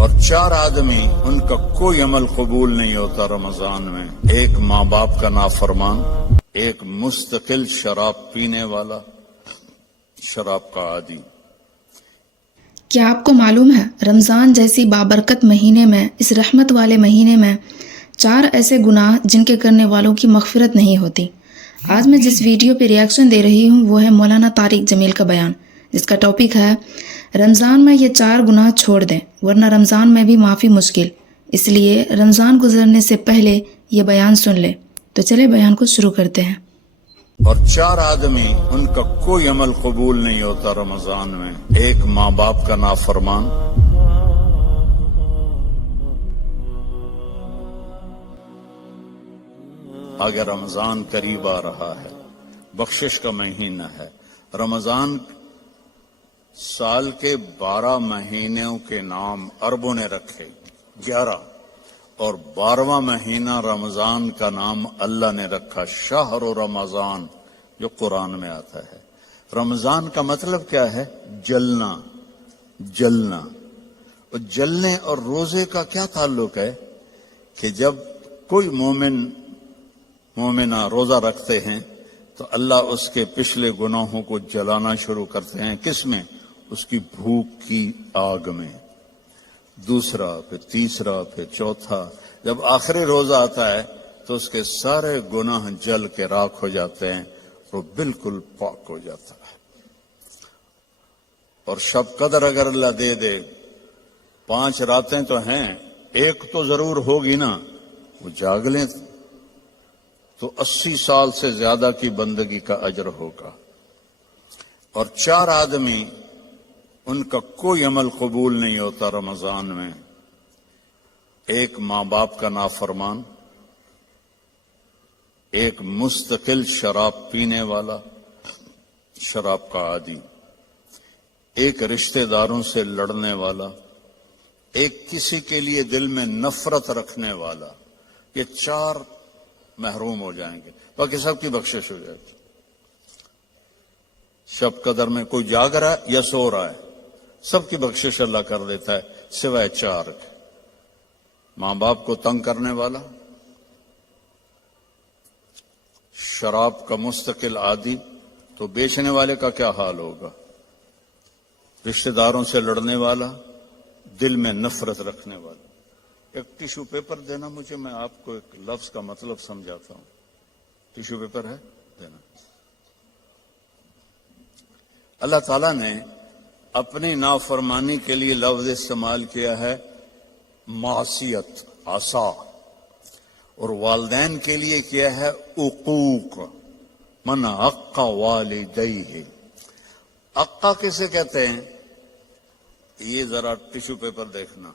اور 4 آدمی ان کا کوئی عمل قبول نہیں ہوتا رمضان میں. ایک ماں باپ کا نافرمان، ایک مستقل شراب پینے والا، شراب کا عادی. کیا آپ کو معلوم ہے رمضان جیسی بابرکت مہینے میں، اس رحمت والے مہینے میں 4 ایسے گناہ جن کے کرنے والوں کی مغفرت نہیں ہوتی. آج میں جس ویڈیو پہ ریاکشن دے رہی ہوں وہ ہے مولانا طارق جمیل کا بیان، جس کا ٹاپک ہے رمضان میں یہ 4 گناہ چھوڑ دیں ورنہ رمضان میں بھی معافی مشکل. اس لیے رمضان گزرنے سے پہلے یہ بیان سن لیں. تو چلے بیان کو شروع کرتے ہیں. اور 4 آدمی ان کا کوئی عمل قبول نہیں ہوتا رمضان میں. ایک ماں باپ کا نافرمان، اگر رمضان قریب آ رہا ہے، بخشش کا مہینہ ہے. رمضان سال کے 12 مہینوں کے نام عربوں نے رکھے 11، اور 12واں مہینہ رمضان کا نام اللہ نے رکھا شہر رمضان، جو قرآن میں آتا ہے. رمضان کا مطلب کیا ہے؟ جلنا، جلنا. اور جلنے اور روزے کا کیا تعلق ہے کہ جب کوئی مومنہ روزہ رکھتے ہیں تو اللہ اس کے پچھلے گناہوں کو جلانا شروع کرتے ہیں. کس میں؟ اس کی بھوک کی آگ میں. دوسرا، پھر تیسرا، پھر چوتھا. جب آخری روزہ آتا ہے تو اس کے سارے گناہ جل کے راکھ ہو جاتے ہیں، وہ بالکل پاک ہو جاتا ہے. اور شب قدر اگر اللہ دے دے، 5 راتیں تو ہیں، ایک تو ضرور ہوگی نا، وہ جاگ لیں تو 80 سال سے زیادہ کی بندگی کا اجر ہوگا. اور 4 آدمی ان کا کوئی عمل قبول نہیں ہوتا رمضان میں. ایک ماں باپ کا نافرمان، ایک مستقل شراب پینے والا، شراب کا عادی، ایک رشتہ داروں سے لڑنے والا، ایک کسی کے لیے دل میں نفرت رکھنے والا. یہ 4 محروم ہو جائیں گے، باقی سب کی بخشش ہو جائے گی. شب قدر میں کوئی جاگ رہا ہے یا سو رہا ہے، سب کی بخشش اللہ کر دیتا ہے سوائے 4 کے. ماں باپ کو تنگ کرنے والا، شراب کا مستقل عادی، تو بیچنے والے کا کیا حال ہوگا؟ رشتہ داروں سے لڑنے والا، دل میں نفرت رکھنے والا. ایک ٹیشو پیپر دینا مجھے، میں آپ کو ایک لفظ کا مطلب سمجھاتا ہوں. ٹیشو پیپر ہے؟ دینا. اللہ تعالیٰ نے اپنی نافرمانی کے لیے لفظ استعمال کیا ہے معصیت، عصا، اور والدین کے لیے کیا ہے عقوق. من عق والدیہ. عقا کسے کہتے ہیں؟ یہ ذرا ٹیشو پیپر دیکھنا.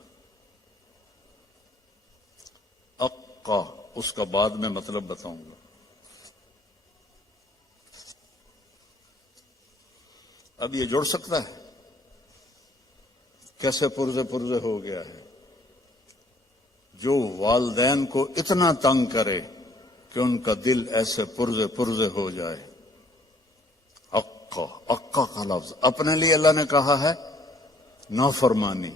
عقا، اس کا بعد میں مطلب بتاؤں گا. اب یہ جڑ سکتا ہے؟ کیسے پرزے ہو گیا ہے. جو والدین کو اتنا تنگ کرے کہ ان کا دل ایسے پرزے ہو جائے. عقا کا لفظ اپنے لیے اللہ نے کہا ہے نافرمانی،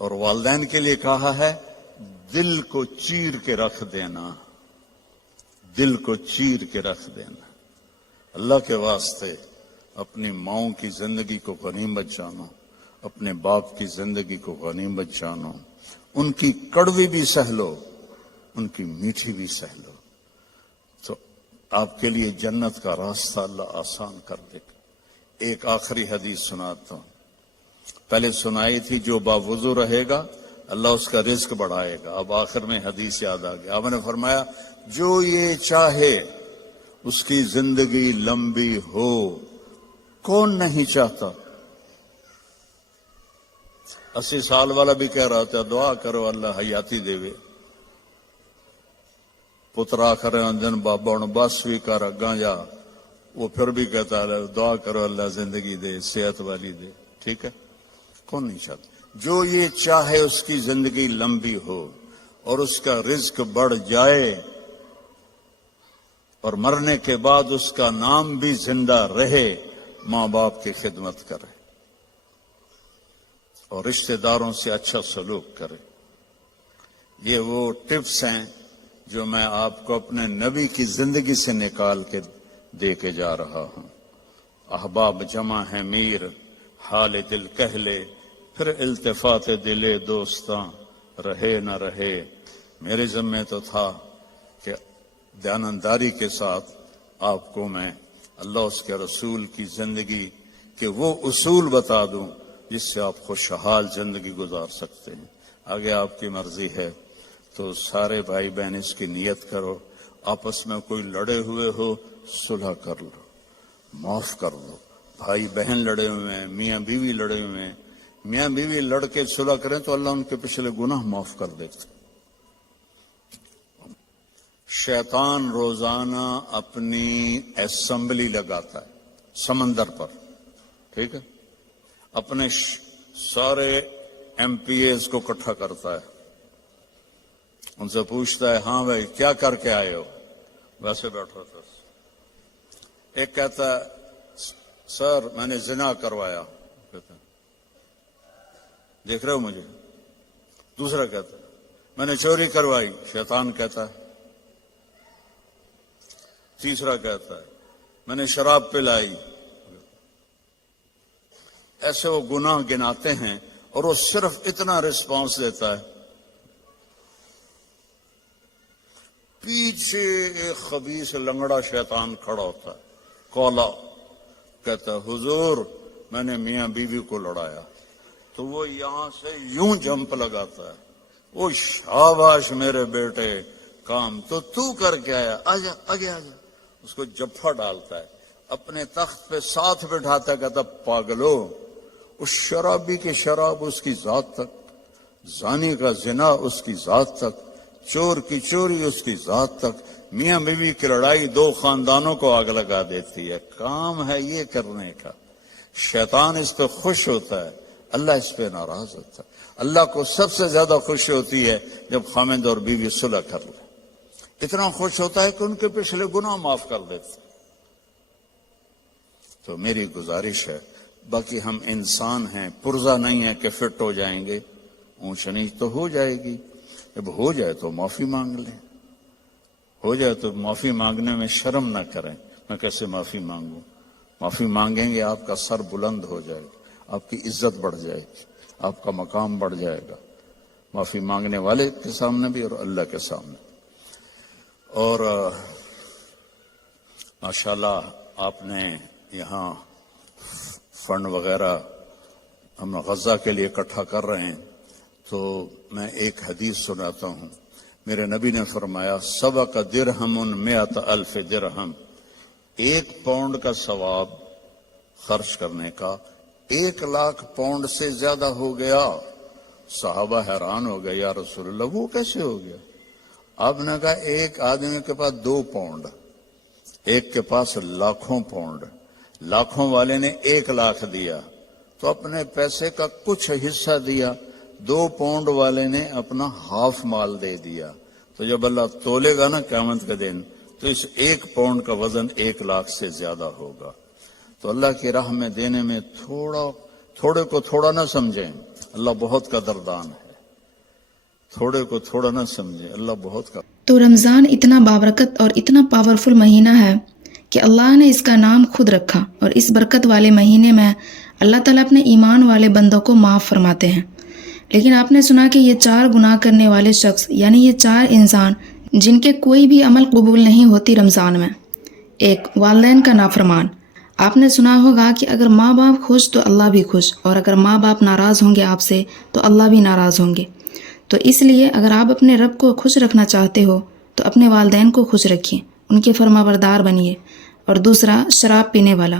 اور والدین کے لیے کہا ہے دل کو چیر کے رکھ دینا. دل کو چیر کے رکھ دینا. اللہ کے واسطے اپنی ماؤں کی زندگی کو غنیمت جانو، اپنے باپ کی زندگی کو غنیمت جانو. ان کی کڑوی بھی سہ لو، ان کی میٹھی بھی سہ لو، تو آپ کے لیے جنت کا راستہ اللہ آسان کر دے گا. ایک آخری حدیث سناتا ہوں. پہلے سنائی تھی جو باوضو رہے گا اللہ اس کا رزق بڑھائے گا. اب آخر میں حدیث یاد آ گیا. آپ نے فرمایا جو یہ چاہے اس کی زندگی لمبی ہو. کون نہیں چاہتا؟ 80 سال والا بھی کہہ رہا تھا دعا کرو اللہ حیاتی دے وے. پترا کرے دن بابا بس بھی کر اگاں جا، وہ پھر بھی کہتا ہے دعا کرو اللہ زندگی دے، صحت والی دے. ٹھیک ہے، کون نہیں چاہتا؟ جو یہ چاہے اس کی زندگی لمبی ہو اور اس کا رزق بڑھ جائے اور مرنے کے بعد اس کا نام بھی زندہ رہے، ماں باپ کی خدمت کرے. اور رشتہ داروں سے اچھا سلوک کرے. یہ وہ ٹپس ہیں جو میں آپ کو اپنے نبی کی زندگی سے نکال کے دے کے جا رہا ہوں. احباب جمع ہے میر، حال دل کہہ لے، پھر التفات دلے دوستاں رہے نہ رہے. میرے ذمے تو تھا کہ دیانتداری کے ساتھ آپ کو میں اللہ اس کے رسول کی زندگی کے وہ اصول بتا دوں جس سے آپ خوشحال زندگی گزار سکتے ہیں. آگے آپ کی مرضی ہے تو سارے بھائی بہن اس کی نیت کرو. آپس میں کوئی لڑے ہوئے ہو صلح کر لو، معاف کر دو. بھائی بہن لڑے ہوئے ہیں، میاں بیوی لڑے ہوئے ہیں، میاں بیوی لڑ کے صلح کریں تو اللہ ان کے پچھلے گناہ معاف کر دیتے. شیطان روزانہ اپنی اسمبلی لگاتا ہے سمندر پر، ٹھیک ہے، اپنے سارے ایم پی ایز کو اکٹھا کرتا ہے، ان سے پوچھتا ہے ہاں بھائی کیا کر کے آئے ہو؟ ویسے بیٹھا تھا. ایک کہتا ہے سر میں نے زنا کروایا. کہتا ہے دیکھ رہے ہو مجھے؟ دوسرا کہتا ہے میں نے چوری کروائی. شیطان کہتا ہے. تیسرا کہتا ہے میں نے شراب پلائی. ایسے وہ گناہ گناتے ہیں اور وہ صرف اتنا رسپانس دیتا ہے. پیچھے ایک خبیث لنگڑا شیطان کھڑا ہوتا ہے، کولا، کہتا ہے حضور میں نے میاں بیوی کو لڑایا. تو وہ یہاں سے یوں جمپ لگاتا ہے، وہ شاباش میرے بیٹے، کام تو کر کے آیا، آجا آگے آجا. اس کو جفا ڈالتا ہے، اپنے تخت پہ ساتھ بٹھاتا ہے، کہتا پاگلو، اس شرابی کی شراب اس کی ذات تک، زانی کا زنا اس کی ذات تک، چور کی چوری اس کی ذات تک. میاں بیوی کی لڑائی دو خاندانوں کو آگ لگا دیتی ہے. کام ہے یہ کرنے کا. شیطان اس پہ خوش ہوتا ہے، اللہ اس پہ ناراض ہوتا ہے. اللہ کو سب سے زیادہ خوشی ہوتی ہے جب خاوند اور بیوی صلح کر لے. اتنا خوش ہوتا ہے کہ ان کے پچھلے گناہ معاف کر دیتے. تو میری گزارش ہے، باقی ہم انسان ہیں، پرزہ نہیں ہے کہ فٹ ہو جائیں گے. اونچ نیچ تو ہو جائے گی، جب ہو جائے تو معافی مانگ لیں. ہو جائے تو معافی مانگنے میں شرم نہ کریں. میں کیسے معافی مانگوں؟ معافی مانگیں گے آپ کا سر بلند ہو جائے گا، آپ کی عزت بڑھ جائے گی، آپ کا مقام بڑھ جائے گا، معافی مانگنے والے کے سامنے بھی اور اللہ کے سامنے. اور ماشاءاللہ آپ نے یہاں فنڈ وغیرہ ہم غزہ کے لیے اکٹھا کر رہے ہیں. تو میں ایک حدیث سناتا ہوں. میرے نبی نے فرمایا سبق درہم 100,000 درہم. 1 پاؤنڈ کا ثواب خرچ کرنے کا 1,00,000 پاؤنڈ سے زیادہ ہو گیا. صحابہ حیران ہو گئے، یا رسول اللہ وہ کیسے ہو گیا؟ آپ نے کہا ایک آدمی کے پاس 2 پاؤنڈ، ایک کے پاس لاکھوں پاؤنڈ. لاکھوں والے نے 1,00,000 دیا تو اپنے پیسے کا کچھ حصہ دیا، 2 پاؤنڈ والے نے اپنا ہاف مال دے دیا. تو جب اللہ تولے گا نا قیامت کے دن تو اس 1 پاؤنڈ کا وزن 1,00,000 سے زیادہ ہوگا. تو اللہ کی راہ میں دینے میں تھوڑے کو تھوڑا نہ سمجھیں، اللہ بہت قدردان ہے. تھوڑے کو تھوڑا نہ سمجھیں، اللہ بہت تو رمضان اتنا بابرکت اور اتنا پاورفل مہینہ ہے کہ اللہ نے اس کا نام خود رکھا. اور اس برکت والے مہینے میں اللہ تعالیٰ اپنے ایمان والے بندوں کو معاف فرماتے ہیں. لیکن آپ نے سنا کہ یہ 4 گناہ کرنے والے شخص، یعنی یہ 4 انسان جن کے کوئی بھی عمل قبول نہیں ہوتی رمضان میں. 1 والدین کا نافرمان. آپ نے سنا ہوگا کہ اگر ماں باپ خوش تو اللہ بھی خوش، اور اگر ماں باپ ناراض ہوں گے آپ سے تو اللہ بھی ناراض ہوں گے. تو اس لیے اگر آپ اپنے رب کو خوش رکھنا چاہتے ہو تو اپنے والدین کو خوش رکھیے، ان کے فرما بردار بنیے. اور دوسرا شراب پینے والا.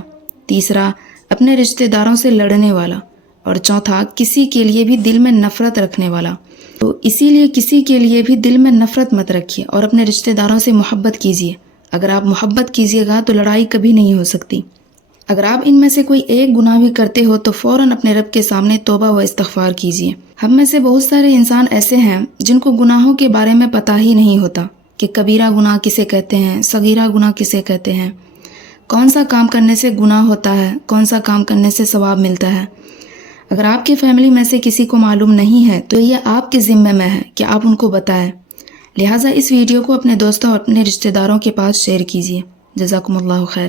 تیسرا اپنے رشتہ داروں سے لڑنے والا. اور چوتھا کسی کے لیے بھی دل میں نفرت رکھنے والا. تو اسی لیے کسی کے لیے بھی دل میں نفرت مت رکھیے اور اپنے رشتہ داروں سے محبت کیجیے. اگر آپ محبت کیجیے گا تو لڑائی کبھی نہیں ہو سکتی. اگر آپ ان میں سے کوئی ایک گناہ بھی کرتے ہو تو فوراً اپنے رب کے سامنے توبہ و استغفار کیجیے. ہم میں سے بہت سارے انسان ایسے ہیں جن کو گناہوں کے بارے میں پتہ ہی نہیں ہوتا کہ کبیرہ گناہ کسے کہتے ہیں، صغیرہ گناہ کسے کہتے ہیں، کون سا کام کرنے سے گناہ ہوتا ہے، کون سا کام کرنے سے ثواب ملتا ہے. اگر آپ کی فیملی میں سے کسی کو معلوم نہیں ہے تو یہ آپ کے ذمے میں ہے کہ آپ ان کو بتائیں، لہٰذا اس ویڈیو کو اپنے دوستوں اور اپنے رشتہ داروں کے پاس شیئر کیجیے۔ جزاکم اللہ خیر۔